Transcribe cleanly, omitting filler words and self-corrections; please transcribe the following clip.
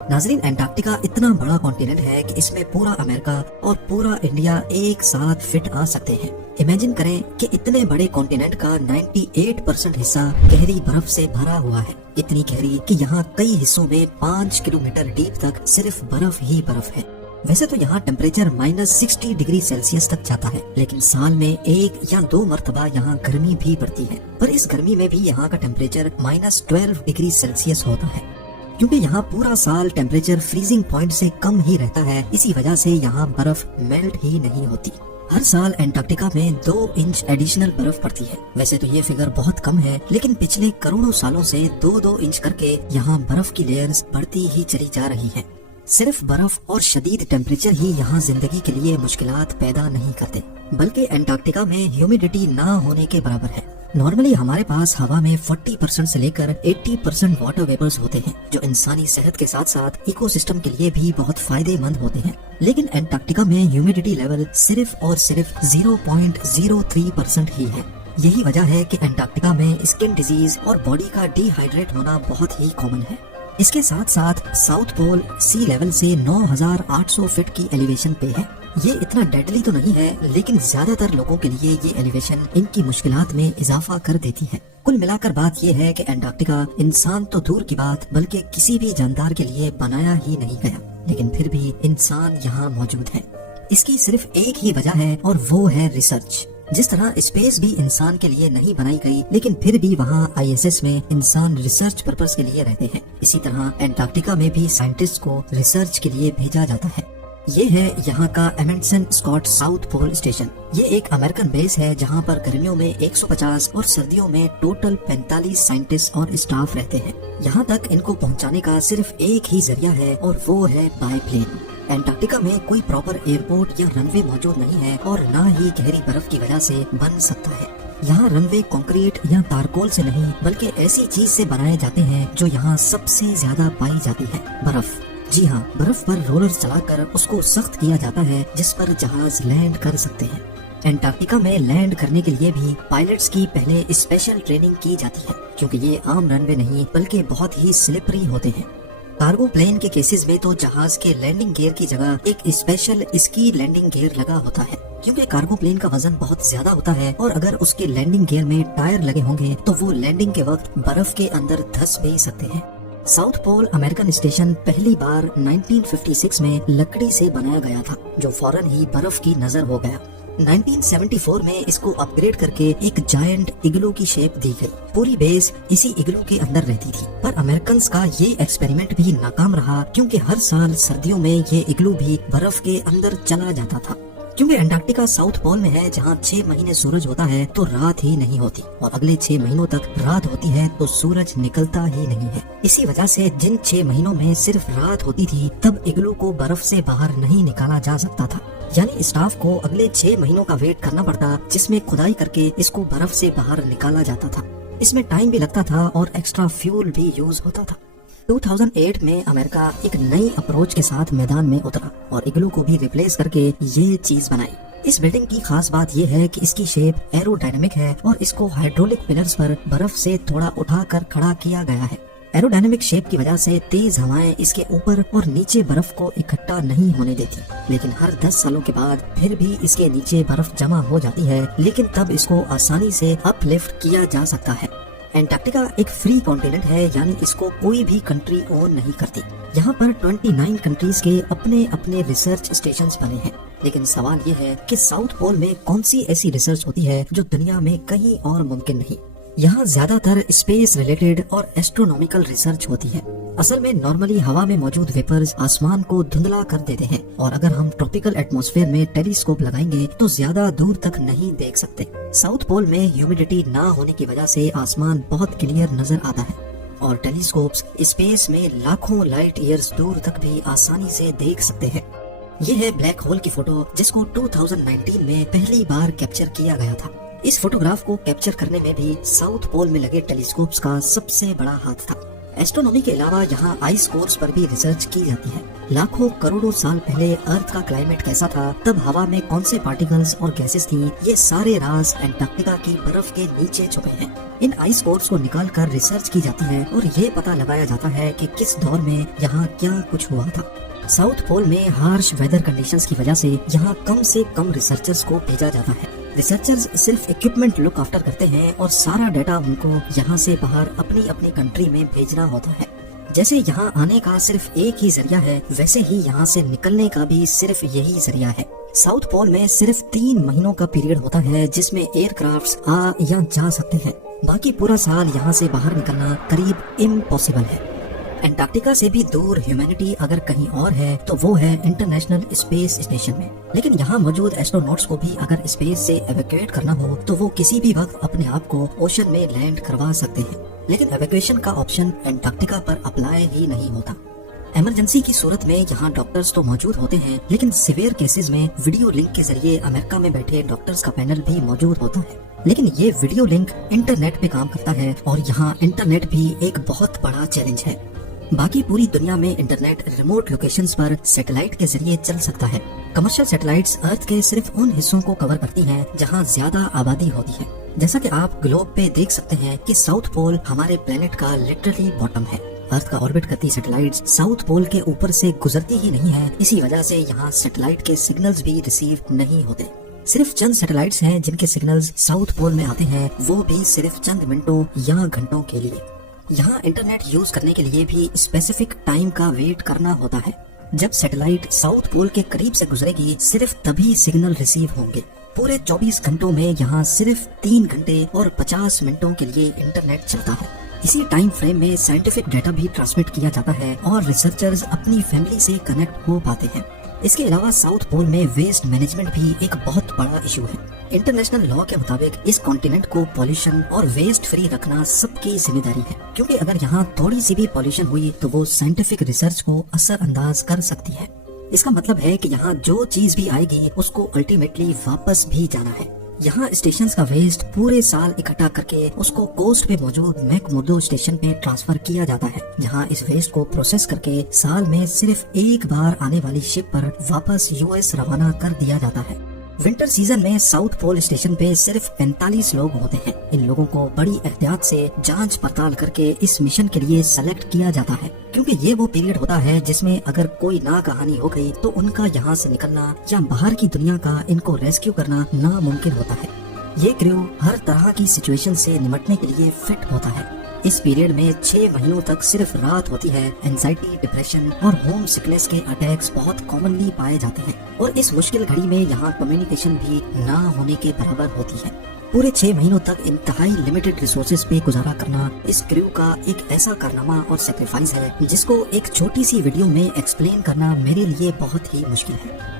नाजरीन, अंटार्कटिका इतना बड़ा कॉन्टिनेंट है कि इसमें पूरा अमेरिका और पूरा इंडिया एक साथ फिट आ सकते हैं। इमेजिन करें कि इतने बड़े कॉन्टिनेंट का 98% हिस्सा गहरी बर्फ से भरा हुआ है, इतनी गहरी कि यहाँ कई हिस्सों में 5 किलोमीटर डीप तक सिर्फ बर्फ ही बर्फ है। वैसे तो यहाँ टेम्परेचर -60 डिग्री सेल्सियस तक जाता है, लेकिन साल में 1 या 2 मरतबा यहाँ गर्मी भी पड़ती है। पर इस गर्मी में भी यहाँ का टेम्परेचर -12 डिग्री सेल्सियस होता है, क्योंकि यहाँ पूरा साल टेम्परेचर फ्रीजिंग पॉइंट से कम ही रहता है। इसी वजह से यहाँ बर्फ मेल्ट ही नहीं होती। हर साल अंटार्कटिका में 2 इंच एडिशनल बर्फ पड़ती है। वैसे तो ये फिगर बहुत कम है, लेकिन पिछले करोड़ों सालों से 2-2 इंच करके यहाँ बर्फ की लेयर्स बढ़ती ही चली जा रही है। सिर्फ बर्फ और शदीद टेम्परेचर ही यहाँ जिंदगी के लिए मुश्किलात पैदा नहीं करते, बल्कि अंटार्कटिका में ह्यूमिडिटी ना होने के बराबर है। नॉर्मली हमारे पास हवा में 40% से लेकर 80% वाटर वेपर्स होते हैं, जो इंसानी सेहत के साथ साथ इकोसिस्टम के लिए भी बहुत फायदेमंद होते हैं। लेकिन अंटार्कटिका में ह्यूमिडिटी लेवल सिर्फ और सिर्फ 0.03% ही है। यही वजह है कि अंटार्कटिका में स्किन डिजीज और बॉडी का डिहाइड्रेट होना बहुत ही कॉमन है। इसके साथ साथ साउथ पोल सी लेवल से 9800 फीट की एलिवेशन पे है। ये इतना डेडली तो नहीं है, लेकिन ज्यादातर लोगों के लिए ये एलिवेशन इनकी मुश्किलात में इजाफा कर देती है। कुल मिलाकर बात ये है कि अंटार्कटिका इंसान तो दूर की बात बल्कि किसी भी जानदार के लिए बनाया ही नहीं गया, लेकिन फिर भी इंसान यहाँ मौजूद है। इसकी सिर्फ एक ही वजह है और वो है रिसर्च। जिस तरह स्पेस भी इंसान के लिए नहीं बनाई गई, लेकिन फिर भी वहाँ ISS में इंसान रिसर्च पर्पस के लिए रहते हैं, इसी तरह अंटार्कटिका में भी साइंटिस्ट को रिसर्च के लिए भेजा जाता है। ये है यहाँ का Amundsen Scott south pole station. ये एक अमेरिकन बेस है जहाँ पर गर्मियों में 150 और सर्दियों में टोटल 45 साइंटिस्ट और स्टाफ रहते हैं। यहाँ तक इनको पहुँचाने का सिर्फ एक ही जरिया है और वो है बाय प्लेन। अंटार्कटिका में कोई प्रॉपर एयरपोर्ट या रनवे मौजूद नहीं है और न ही गहरी बर्फ की वजह से बन सकता है। यहाँ रनवे कंक्रीट या तारकोल से नहीं, बल्कि ऐसी चीज से बनाए जाते हैं जो यहाँ सबसे ज्यादा पाई जाती है, बर्फ। जी हाँ, बर्फ पर रोलर चलाकर उसको सख्त किया जाता है, जिस पर जहाज लैंड कर सकते हैं। अंटार्कटिका में लैंड करने के लिए भी पायलट्स की पहले स्पेशल ट्रेनिंग की जाती है, क्योंकि ये आम रनवे नहीं बल्कि बहुत ही स्लिपरी होते हैं। कार्गो प्लेन के केसेस में तो जहाज के लैंडिंग गियर की जगह एक स्पेशल स्की लैंडिंग गियर लगा होता है, क्योंकि कार्गो प्लेन का वजन बहुत ज्यादा होता है और अगर उसके लैंडिंग गियर में टायर लगे होंगे तो वो लैंडिंग के वक्त बर्फ के अंदर धंस भी सकते हैं। साउथ पोल अमेरिकन स्टेशन पहली बार 1956 में लकड़ी से बनाया गया था, जो फौरन ही बर्फ की नजर हो गया। 1974 में इसको अपग्रेड करके एक जायंट इग्लू की शेप दी गई। पूरी बेस इसी इग्लू के अंदर रहती थी, पर अमेरिकन का ये एक्सपेरिमेंट भी नाकाम रहा, क्योंकि हर साल सर्दियों में ये इग्लू भी बर्फ के अंदर चला जाता था। क्योंकि अंटार्कटिका साउथ पोल में है, जहाँ 6 महीने सूरज होता है तो रात ही नहीं होती, और अगले 6 महीनों तक रात होती है तो सूरज निकलता ही नहीं है। इसी वजह से जिन 6 महीनों में सिर्फ रात होती थी, तब इग्लू को बर्फ से बाहर नहीं निकाला जा सकता था। यानी स्टाफ को अगले 6 महीनों का वेट करना पड़ता, जिसमें खुदाई करके इसको बर्फ से बाहर निकाला जाता था। इसमें टाइम भी लगता था और एक्स्ट्रा फ्यूल भी यूज होता था। 2008 में अमेरिका एक नई अप्रोच के साथ मैदान में उतरा और इग्लू को भी रिप्लेस करके ये चीज बनाई। इस बिल्डिंग की खास बात ये है कि इसकी शेप एरोडायनेमिक है और इसको हाइड्रोलिक पिलर्स पर बर्फ से थोड़ा उठाकर खड़ा किया गया है। एरोडायनेमिक शेप की वजह से तेज हवाएं इसके ऊपर और नीचे बर्फ को इकट्ठा नहीं होने देती, लेकिन हर 10 सालों के बाद फिर भी इसके नीचे बर्फ जमा हो जाती है, लेकिन तब इसको आसानी से अपलिफ्ट किया जा सकता है। अंटार्कटिका एक फ्री कॉन्टिनेंट है, यानी इसको कोई भी कंट्री ओन नहीं करती। यहाँ पर 29 कंट्रीज के अपने अपने रिसर्च स्टेशंस बने हैं, लेकिन सवाल ये है कि साउथ पोल में कौन सी ऐसी रिसर्च होती है जो दुनिया में कहीं और मुमकिन नहीं। यहाँ ज्यादातर स्पेस रिलेटेड और एस्ट्रोनॉमिकल रिसर्च होती है। असल में नॉर्मली हवा में मौजूद वेपर्स आसमान को धुंधला कर देते हैं, और अगर हम ट्रॉपिकल एटमॉस्फेयर में टेलीस्कोप लगाएंगे तो ज्यादा दूर तक नहीं देख सकते। साउथ पोल में ह्यूमिडिटी ना होने की वजह से आसमान बहुत क्लियर नजर आता है, और टेलीस्कोप्स स्पेस में लाखों लाइट ईयर्स दूर तक भी आसानी से देख सकते हैं। ये है ब्लैक होल की फोटो, जिसको 2019 में पहली बार कैप्चर किया गया था। इस फोटोग्राफ को कैप्चर करने में भी साउथ पोल में लगे टेलीस्कोप्स का सबसे बड़ा हाथ था। एस्ट्रोनॉमी के अलावा यहाँ आइस कोर्स पर भी रिसर्च की जाती है। लाखों करोड़ों साल पहले अर्थ का क्लाइमेट कैसा था, तब हवा में कौन से पार्टिकल्स और गैसेस थी, ये सारे राज एंटार्क्टिका की बर्फ के नीचे छुपे हैं। इन आइस कोर्स को निकाल कर रिसर्च की जाती है और ये पता लगाया जाता है कि किस दौर में यहाँ क्या कुछ हुआ था। साउथ पोल में हार्श वेदर कंडीशंस की वजह से यहाँ कम से कम रिसर्चर्स को भेजा जाता है। रिसर्चर्स सिर्फ इक्विपमेंट लुक आफ्टर करते हैं और सारा डाटा उनको यहाँ से बाहर अपनी अपनी कंट्री में भेजना होता है। जैसे यहाँ आने का सिर्फ एक ही जरिया है, वैसे ही यहाँ से निकलने का भी सिर्फ यही जरिया है। साउथ पोल में सिर्फ 3 महीनों का पीरियड होता है जिसमें एयरक्राफ्ट्स आ या जा सकते हैं। बाकी पूरा साल यहाँ से बाहर निकलना करीब इम्पॉसिबल है। एंटार्क्टिका से भी दूर ह्यूमैनिटी अगर कहीं और है तो वो है इंटरनेशनल स्पेस स्टेशन में। लेकिन यहाँ मौजूद एस्ट्रोनॉट्स को भी अगर स्पेस से एवैक्यूएट करना हो तो वो किसी भी वक्त अपने आप को ओशन में लैंड करवा सकते हैं। लेकिन एवैक्यूएशन का ऑप्शन एंटार्क्टिका पर अप्लाई ही नहीं होता। इमरजेंसी की सूरत में यहाँ डॉक्टर्स तो मौजूद होते हैं, लेकिन सिवियर केसेस में वीडियो लिंक के जरिए अमेरिका में बैठे डॉक्टर्स का पैनल भी मौजूद होता है। लेकिन ये वीडियो लिंक इंटरनेट पे काम करता है और यहाँ इंटरनेट भी एक बहुत बड़ा चैलेंज है। बाकी पूरी दुनिया में इंटरनेट रिमोट लोकेशंस पर सैटेलाइट के जरिए चल सकता है। कमर्शियल सैटेलाइट्स अर्थ के सिर्फ उन हिस्सों को कवर करती हैं जहां ज्यादा आबादी होती है। जैसा कि आप ग्लोब पे देख सकते हैं कि साउथ पोल हमारे प्लेनेट का लिटरली बॉटम है। अर्थ का ऑर्बिट करती सैटेलाइट्स साउथ पोल के ऊपर से गुजरती ही नहीं है, इसी वजह से यहाँ सैटेलाइट के सिग्नल्स भी रिसीव नहीं होते। सिर्फ चंद सैटेलाइट्स हैं जिनके सिग्नल्स साउथ पोल में आते हैं, वो भी सिर्फ चंद मिनटों या घंटों के लिए। यहाँ इंटरनेट यूज करने के लिए भी स्पेसिफिक टाइम का वेट करना होता है। जब सैटेलाइट साउथ पोल के करीब से गुजरेगी सिर्फ तभी सिग्नल रिसीव होंगे। पूरे 24 घंटों में यहाँ सिर्फ 3 घंटे और 50 मिनटों के लिए इंटरनेट चलता है। इसी टाइम फ्रेम में साइंटिफिक डाटा भी ट्रांसमिट किया जाता है और रिसर्चर्स अपनी फैमिली से कनेक्ट हो पाते हैं। इसके अलावा साउथ पोल में वेस्ट मैनेजमेंट भी एक बहुत बड़ा इशू है। इंटरनेशनल लॉ के मुताबिक इस कॉन्टिनेंट को पॉल्यूशन और वेस्ट फ्री रखना सबकी जिम्मेदारी है, क्योंकि अगर यहाँ थोड़ी सी भी पॉल्यूशन हुई तो वो साइंटिफिक रिसर्च को असरअंदाज कर सकती है। इसका मतलब है कि यहाँ जो चीज भी आएगी उसको अल्टीमेटली वापस भी जाना है। यहाँ स्टेशन का वेस्ट पूरे साल इकट्ठा करके उसको कोस्ट पे मौजूद मैकमुर्दो स्टेशन पे ट्रांसफर किया जाता है, जहाँ इस वेस्ट को प्रोसेस करके साल में सिर्फ एक बार आने वाली शिप पर वापस यूएस रवाना कर दिया जाता है। विंटर सीजन में साउथ पोल स्टेशन पे सिर्फ 45 लोग होते हैं। इन लोगों को बड़ी एहतियात से जांच पड़ताल करके इस मिशन के लिए सेलेक्ट किया जाता है, क्योंकि ये वो पीरियड होता है जिसमें अगर कोई ना कहानी हो गई तो उनका यहाँ से निकलना या बाहर की दुनिया का इनको रेस्क्यू करना नामुमकिन होता है। ये क्रू हर तरह की सिचुएशन से निपटने के लिए फिट होता है। इस पीरियड में 6 महीनों तक सिर्फ रात होती है। एंजाइटी, डिप्रेशन और होम सिकनेस के अटैक्स बहुत कॉमनली पाए जाते हैं और इस मुश्किल घड़ी में यहाँ कम्युनिकेशन भी ना होने के बराबर होती है। पूरे 6 महीनों तक इंतहाई लिमिटेड रिसोर्सेज पे गुजारा करना इस क्रू का एक ऐसा कारनामा और सेक्रीफाइस है जिसको एक छोटी सी वीडियो में एक्सप्लेन करना मेरे लिए बहुत ही मुश्किल है।